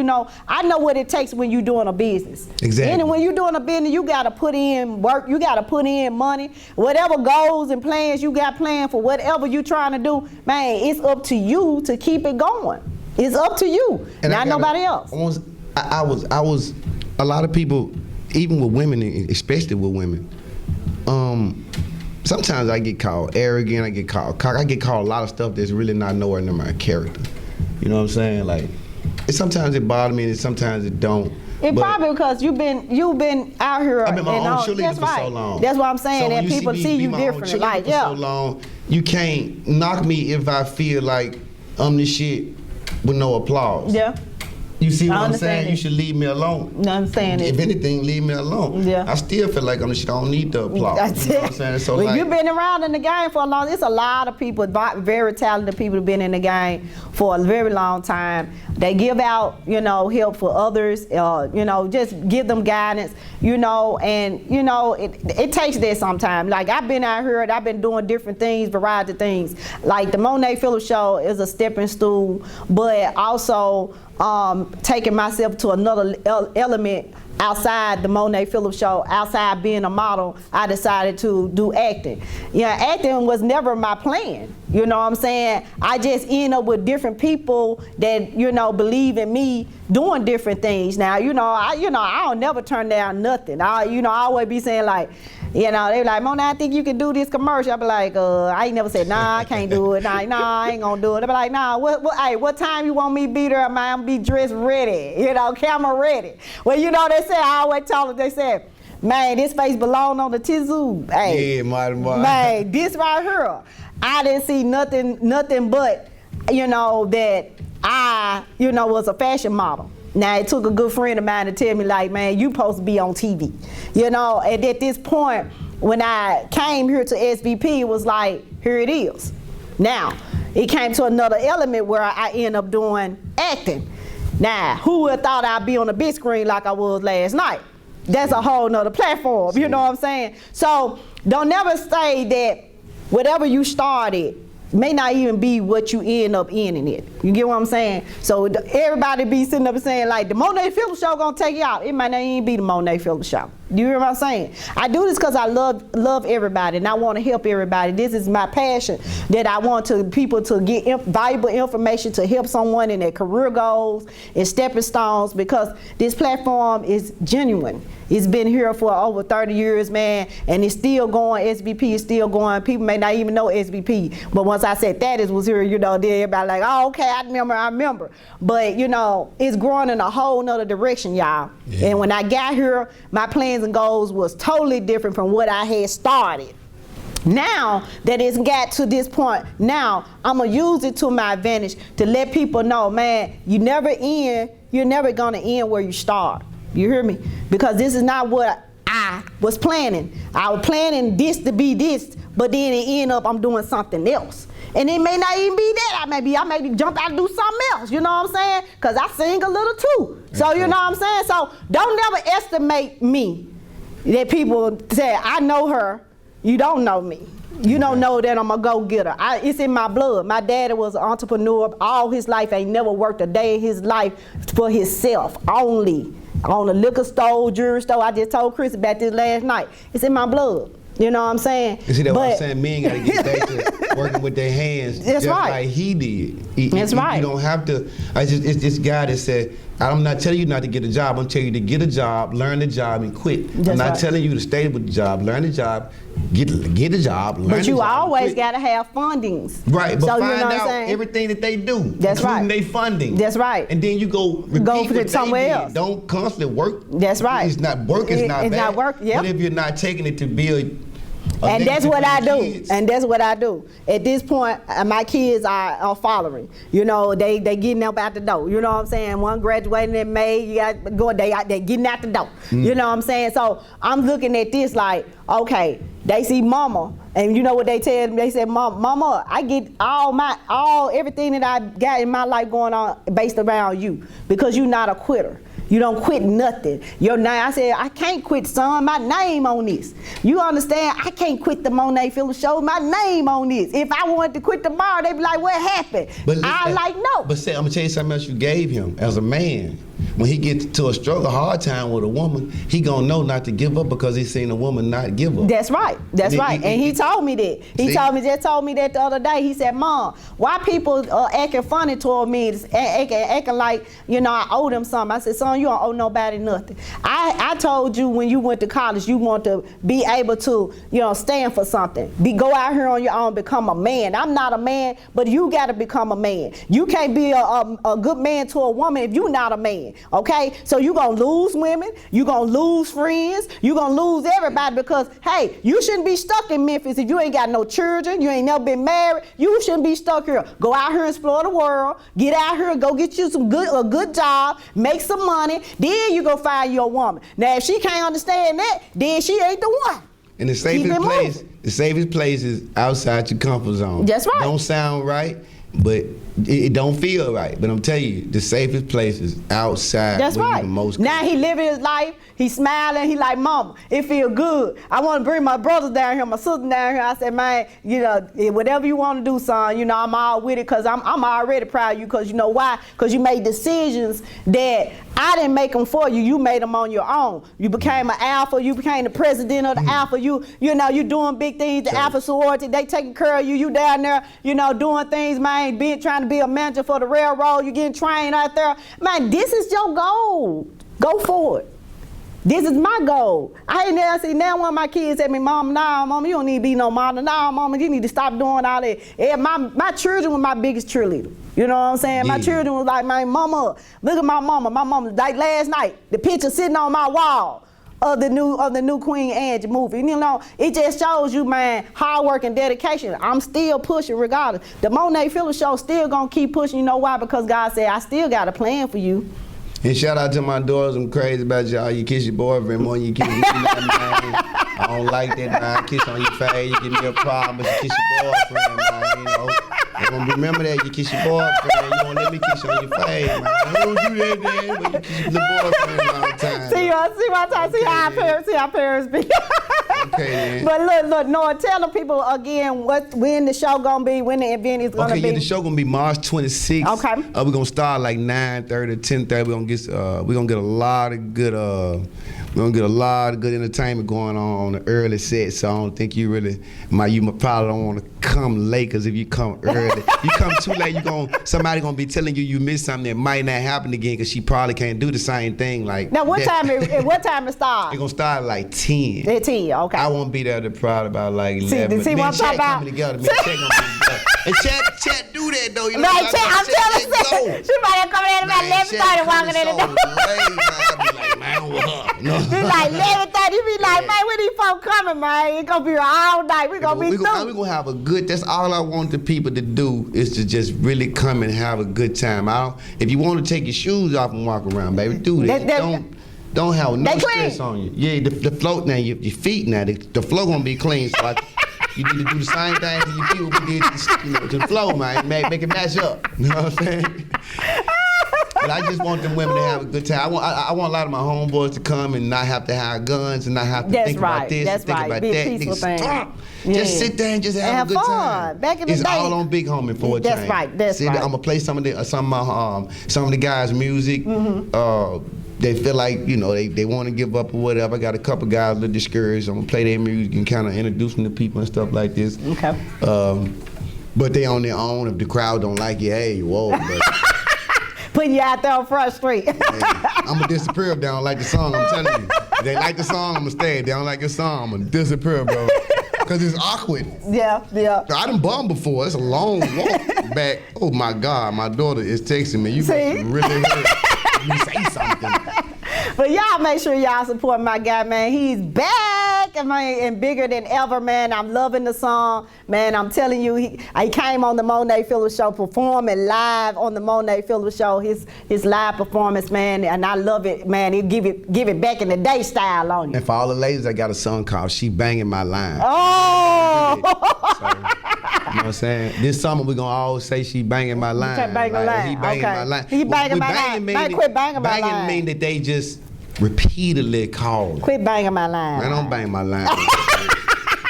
I know what it takes when you're doing a business. Exactly. And when you're doing a business, you got to put in work. You got to put in money. Whatever goals and plans you got planned for whatever you're trying to do, man, it's up to you to keep it going. It's up to you, and not nobody else. I was, a lot of people, even with women, especially with women, sometimes I get called arrogant, I get called cock, I get called a lot of stuff that's really not nowhere near my character. You know what I'm saying? Like, sometimes it bothers me and sometimes it don't. Probably because you've been out here. I've been my own cheerleader for so long. That's what I'm saying. So and people see you differently. Like, for so long, you can't knock me if I feel like I'm the shit with no applause. Yeah. You see what I'm saying? You should leave me alone. No, I'm saying if anything, leave me alone. Yeah. I still feel like I'm the shit. I don't need the applause. You know what I'm saying? So well, you've been around in the game for a long. It's a lot of people, very talented people, have been in the game for a very long time. They give out, help for others. Just give them guidance. And it takes that sometimes. Like I've been out here, and I've been doing different things, variety of things. Like the Monee Phillips show is a stepping stool, but also taking myself to another element outside the Monee Phillips show, outside being a model, I decided to do acting. Acting was never my plan. You know what I'm saying? I just end up with different people that, believe in me doing different things. Now, I don't never turn down nothing. I always be saying like, they be like, Monee, I think you can do this commercial. I be like, I ain't never said, nah, I can't do it. Nah, I ain't gonna do it. They be like, nah, what time you want me to be there? I'm gonna be dressed ready, camera ready. Well, they said, I always tell them, they said, man, this face belong on the tizoo. Hey, yeah, man, this right here, I didn't see nothing but, that I, was a fashion model. Now, it took a good friend of mine to tell me, like, man, you supposed to be on TV. And at this point, when I came here to SVP, it was like, here it is. Now, it came to another element where I end up doing acting. Now, who would have thought I'd be on the big screen like I was last night? That's a whole nother platform, you know what I'm saying? So, don't never say that whatever you started may not even be what you end up in it. You get what I'm saying? So everybody be sitting up and saying like, the Monee Phillips show gonna take you out. It might not even be the Monee Phillips show. You hear what I'm saying? I do this because I love everybody and I want to help everybody. This is my passion, that I want people to get valuable information to help someone in their career goals and stepping stones, because this platform is genuine. It's been here for over 30 years, man, and it's still going. SVP is still going. People may not even know SVP, but once I said Thaddeus was here, then everybody like, oh, okay, I remember. But, it's growing in a whole nother direction, y'all. Yeah. And when I got here, my plans and goals was totally different from what I had started. Now that it's got to this point, now I'm going to use it to my advantage to let people know, man, you're never going to end where you start. You hear me? Because this is not what I was planning. I was planning this to be this, but then it end up I'm doing something else. And it may not even be that. I may jump out and do something else, you know what I'm saying? Because I sing a little too. So you know what I'm saying? So don't never estimate me. That people say, I know her, you don't know me. You don't know that I'm a go-getter. It's in my blood. My daddy was an entrepreneur all his life, ain't never worked a day in his life for himself, only on a liquor store, jewelry store. I just told Chris about this last night. It's in my blood. You know what I'm saying? You see, that's what I'm saying. Men got to get back to working with their hands, that's just right. like he did. That's right. You don't have to. It's this guy that said, I'm not telling you not to get a job. I'm telling you to get a job, learn the job, and quit. That's I'm not right. telling you to stay with the job, learn the job, get a job, learn But the you job, always got to have fundings. Right, but so, find you know out everything that they do, that's including right. their funding. That's right. And then you go repeat what somewhere they else. did. Don't constantly work. That's right. It's not work. It's not bad. not work. Yep. But if you're not taking it to build. And that's what I do. And that's what I do. At this point, my kids are following. They getting up out the door. You know what I'm saying? One graduating in May, you got going. They getting out the door. You know what I'm saying? So I'm looking at this like, okay, they see mama, and you know what they tell me? They said, mama, I get everything that I got in my life going on based around you, because you're not a quitter. You don't quit nothing. I said, I can't quit, son. My name on this. You understand? I can't quit the Monee Phillips show. My name on this. If I wanted to quit tomorrow, they'd be like, what happened? But no. But say, I'm gonna tell you something else you gave him as a man. When he gets to a struggle, hard time with a woman, he gonna know not to give up because he's seen a woman not give up. That's right. That's right. And he told me that. He told me that the other day. He said, Mom, why people acting funny toward me, acting like, I owe them something. I said, son, you don't owe nobody nothing. I told you when you went to college, you want to be able to, stand for something. Go out here on your own, become a man. I'm not a man, but you got to become a man. You can't be a good man to a woman if you're not a man. Okay, so you're gonna lose women, you're gonna lose friends, you're gonna lose everybody, because hey, you shouldn't be stuck in Memphis if you ain't got no children, you ain't never been married. You shouldn't be stuck here. Go out here and explore the world. Get out here, go get you a good job, make some money. Then you go find your woman. Now if she can't understand that, then she ain't the one. And the safest place is outside your comfort zone. That's right. Don't sound right, but it don't feel right. But I'm telling you, the safest place is outside. That's where you right. the most Now he living his life. He smiling. He like, Mama, it feel good. I want to bring my brothers down here, my sisters down here. I said, man, you know, whatever you want to do, son, you know, I'm all with it because I'm already proud of you because you know why? Because you made decisions that I didn't make them for you. You made them on your own. You became an alpha. You became the president of the alpha. You know, you doing big things. The alpha sorority, they taking care of you. You down there, you know, doing things, man, trying to be a manager for the railroad. You getting trained out there. Man, this is your goal. Go for it. This is my goal. I ain't never see now one of my kids at me, Mom, nah, Mama, you don't need to be no model. Nah, Mama, you need to stop doing all that. And my children were my biggest cheerleader. You know what I'm saying? My children was like, my mama, look at my mama. My mama, like last night, the picture sitting on my wall of the new Queen Angie movie. You know, it just shows you, man, hard work and dedication. I'm still pushing regardless. The Monee Phillips show still gonna keep pushing. You know why? Because God said, I still got a plan for you. And shout out to my daughters. I'm crazy about y'all. You kiss your boyfriend more than you kiss me. I don't like that, man. Kiss on your face, you give me a problem, but you kiss your boyfriend, man. You know, you gonna remember that. You kiss your boyfriend, you won't let me kiss you on your face, man. I don't do that, man. But you kiss the boyfriend all the time. See how parents be. Okay, man. But look, Noah, tell the people again when the show gonna be, when the event is gonna be. Okay, yeah, the show gonna be March 26th. Okay. We're gonna start like 9:30 to 10:30. We're gonna get a lot of good entertainment going on the early set. So I don't think you probably don't want to come late, because if you come early, you come too late, somebody gonna be telling you missed something that might not happen again, because she probably can't do the same thing. Like now, what time it start? It's gonna start at like 10. At 10, okay. I won't be there to probably about like 11. See what I'm talking about? Coming together, man. Chat gonna be together. And chat do that though. You know, I'm telling you, she might have come in about 11:30 walking in the door. Man, what up? No. Be like 11:30. You be like, man, where these folks coming, man? It's gonna be all night. We're gonna be through. We're gonna have a good. That's all I want the people to do, is to just really come and have a good time. If you want to take your shoes off and walk around, baby, do that. Don't have no stress on you. Yeah, the float now, your feet now, the flow gonna be clean. So you need to do the same thing to your feet what we did to the flow, man. Make it match up. You know what I'm saying? But I just want them women to have a good time. I want a lot of my homeboys to come and not have to have guns and not have to think about this and think about that. Peaceful thing. Just sit there and just have a good time. Back in the it's day, all on Big Homie for a that's change. Right. That's right. I'm gonna play some of the guys' music. They feel like, you know, they want to give up or whatever. I got a couple guys a little discouraged. I'm gonna play their music and kind of introduce them to people and stuff like this. Okay. But they on their own. If the crowd don't like you, hey, whoa. But putting you out there on Front Street. I'm gonna disappear if they don't like the song. I'm telling you. If they like the song, I'm gonna stay. If they don't like your song, I'm gonna disappear, bro. Because it's awkward. Yeah. I done bummed before. It's a long walk back. Oh my God, my daughter is texting me. You really hurt. You say something. But y'all make sure y'all support my guy, man. He's back and bigger than ever, man. I'm loving the song, man. I'm telling you, he came on the Monee Phillips show, performing live on the Monee Phillips show. His live performance, man, and I love it, man. He give it back in the day style on you. And for all the ladies, I got a song called "She Banging My Line." Oh. So, you know what I'm saying? This summer we're gonna always say she banging my line. He banging my line. He banging my line. He banging my line. Man, quit banging my line. Banging mean that they just repeatedly call. Quit banging my line. Man, don't bang my line.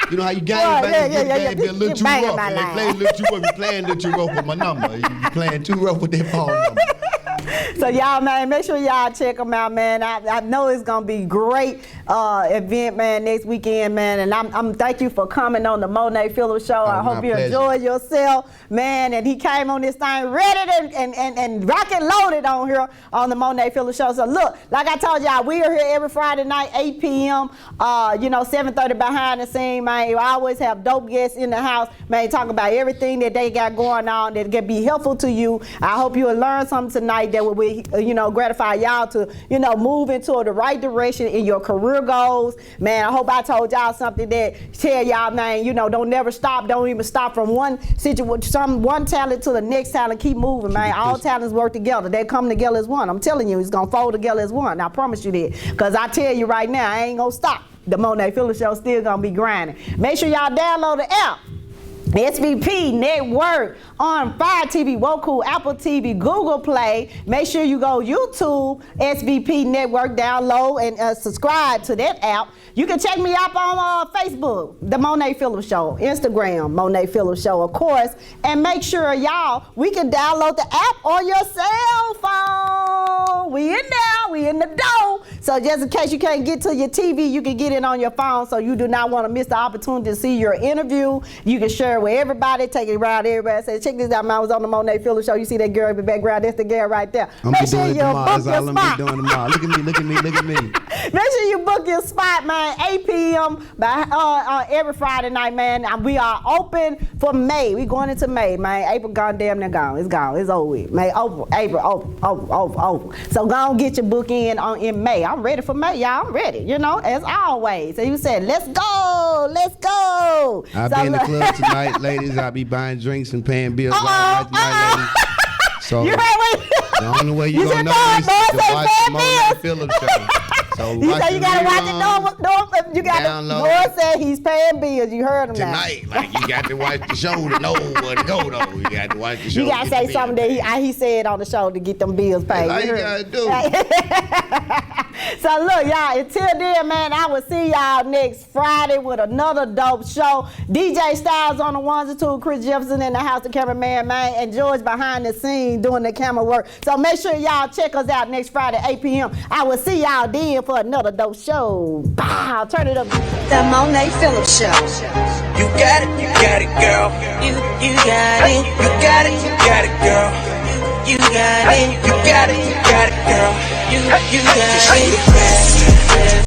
You know how you gang bang, be a little too rough. And they play a little too rough. You playing a little too rough with my number. You playing too rough with their phone number. So y'all, man, make sure y'all check them out, man. I know it's gonna be great event, man, next weekend, man. And I'm thank you for coming on the Monee Phillips show. I hope you enjoy yourself, man. And he came on this thing ready and rock and loaded on here on the Monee Phillips show. So look, like I told y'all, we are here every Friday night, 8 p.m. 7:30 behind the scene, man. You always have dope guests in the house, man. Talk about everything that they got going on that can be helpful to you. I hope you'll learn something tonight that will be, gratify y'all to, move into the right direction in your career goals. Man, I hope I told y'all something that tell y'all, man, don't never stop. Don't even stop from one situation, one talent to the next talent. Keep moving, man. All talents work together. They come together as one. I'm telling you, it's going to fold together as one. I promise you that. Because I tell you right now, I ain't going to stop. The Monee Phillips show still going to be grinding. Make sure y'all download the app. SVP Network on Fire TV, Roku, Apple TV, Google Play. Make sure you go YouTube, SVP Network, download and subscribe to that app. You can check me out on Facebook, The Monee Phillips Show, Instagram, Monee Phillips Show, of course. And make sure, y'all, we can download the app on your cell phone. We in there, we in the door. So just in case you can't get to your TV, you can get it on your phone, so you do not want to miss the opportunity to see your interview. You can share it with everybody, take it around everybody. Say, check this out, man, I was on the Monee Phillips Show. You see that girl in the background? That's the girl right there. Make sure you book your spot. Look at me. Make sure you book your spot, man. 8 p.m. by every Friday night, man. We are open for May. We going into May, man. April gone, damn near gone. It's gone. It's over with. May over. April over. So go on, get your book in May. I'm ready for May, y'all. I'm ready. You know, as always. So you said, let's go. I'll be in the club tonight, ladies. I'll be buying drinks and paying bills all night tonight, ladies. So you heard what? The only way you gonna know is to watch the Monee Phillips Show. So you say you gotta watch it. You got Lord said he's paying bills. You heard him tonight. Like you got to watch the show to know where to go though. You got to watch the show. You gotta say something that he said on the show to get them bills paid. All you gotta do. So look, y'all. Until then, man, I will see y'all next Friday with another dope show. DJ Styles on the ones and two, Chris Jefferson in the house, the cameraman, man, and George behind the scene doing the camera work. So make sure y'all check us out next Friday, 8 p.m. I will see y'all then for another dope show. Bow, turn it up. The Monee Phillips Show. You got it, girl. You got it. You got it, girl. You got it. You got it, girl. You got it.